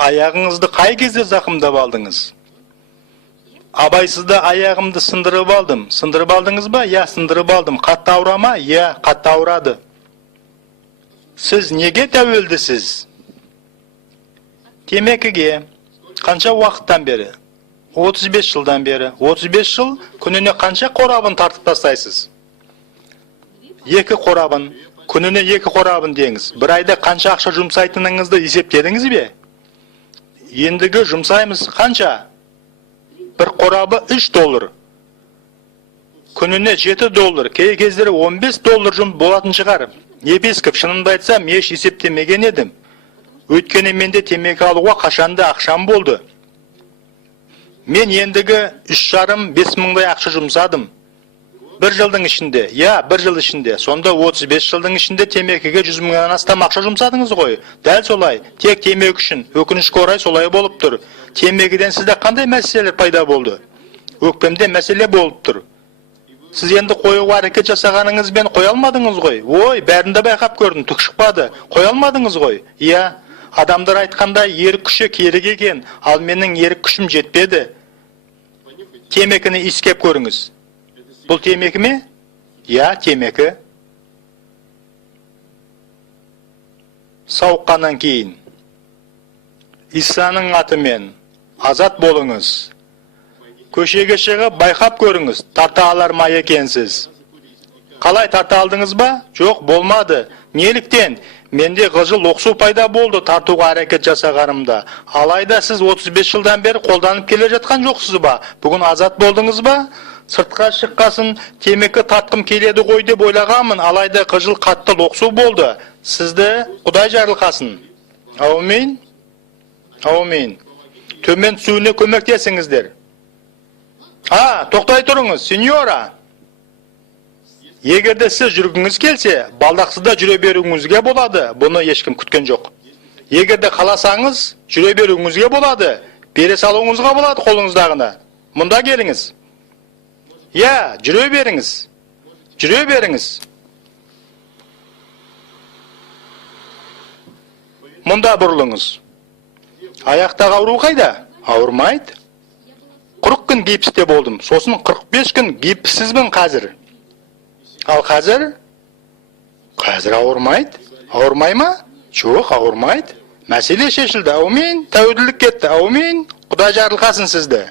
Аяғыңызды қай кезде зақымдап алдыңыз? Абайсызда аяғымды сындырып алдым. Сындырып алдыңыз ба? Я, сындырып алдым. Қатты ауыра ма? Я, қатты ауырады. Сіз неге тәуелдісіз? Темекіге. Қанша уақыттан бері? 35 жылдан бері. 35 жыл күніне қанша қорабын тартып тастайсыз? 2 қорабын. Күніне 2 қорабын деңіз. Бір айда қанша ақша жұмсайтыныңызды есептедіңіз бе? Ендігі жұмсаймыз қанша? Bir қорабы $3. Күніне $7. Кей кездері $15 жұмыс болатын шығар. Епископ, шынымды айтсам, еш есептемеген едім. Өйткені менде темекі алуға қашанда ақшам болды. Мен ендігі 3,5-5 мыңдай ақша жұмсадым. Bir жылдың ішінде, я, 1 жыл ішінде. Сонда 35 жылдың ішінде темекіге 100 мыңнан астам ақша жұмсадыңыз ғой. Дәл солай, тек темекі үшін. Өкінішке орай солай болып тұр. Темекіден сізде қандай мәселелер пайда болды? Өкпемде мәселе болып тұр. Сіз енді қоюға әрекет жасағаныңызбен қоя алмадыңыз ғой. Ой, бәрінде байқап көрдім, түк шықпады. Қоя алмадыңыз ғой. Иә, адамдар айтқандай ерік күші керек екен, ал менің ерік күшім жетпеді. Темекіні иіскеп көріңіз. Бұл темекі ме? Я, темекі. Сауыққаннан кейін. Исаның атымен азат болыңыз. Көшеге шығып байқап көріңіз, тарта алар ма екенсіз. Қалай, тарта алдыңыз ба? Жоқ, болмады. Неліктен? Менде ғыжыл оқсу пайда болды тартуға әрекет жасағанымда. Алайда сіз 35 жылдан бері қолданып келе жатқан жоқсыз ба? Бүгін азат болдыңыз ба? Сыртқа шыққасын темекі тартқым келеді ғой деп ойлағанмын, алайда қыжыл қатты лоқсу болды. Сізді Құдай жарылқасын. Аумин. Аумин. Төмен түсуіне көмектесіңіздер. Тоқтай тұрыңыз, сеньора. Егерде сіз жүргіңіз келсе, балдақсызда жүре беруіңізге болады. Бұны ешкім күткен жоқ. Егерде қаласаңыз, жүре беруіңізге болады. Бере салуыңызға болады қолыңыздағына. Мұнда келіңіз. Я, жүре беріңіз. Жүре беріңіз. Мұнда бұрылыңыз. Аяқтағы ауру қайда? Ауырмайды. 40 күн гипсте болдым. Сосын 45 күн гипссізбін қазір. Ал қазір? Қазір ауырмайды. Ауырмай ма? Жоқ, ауырмайды. Мәселе шешілді. Аумин. Тәуелділік кетті. Аумин. Құдай жарылқасын сізді.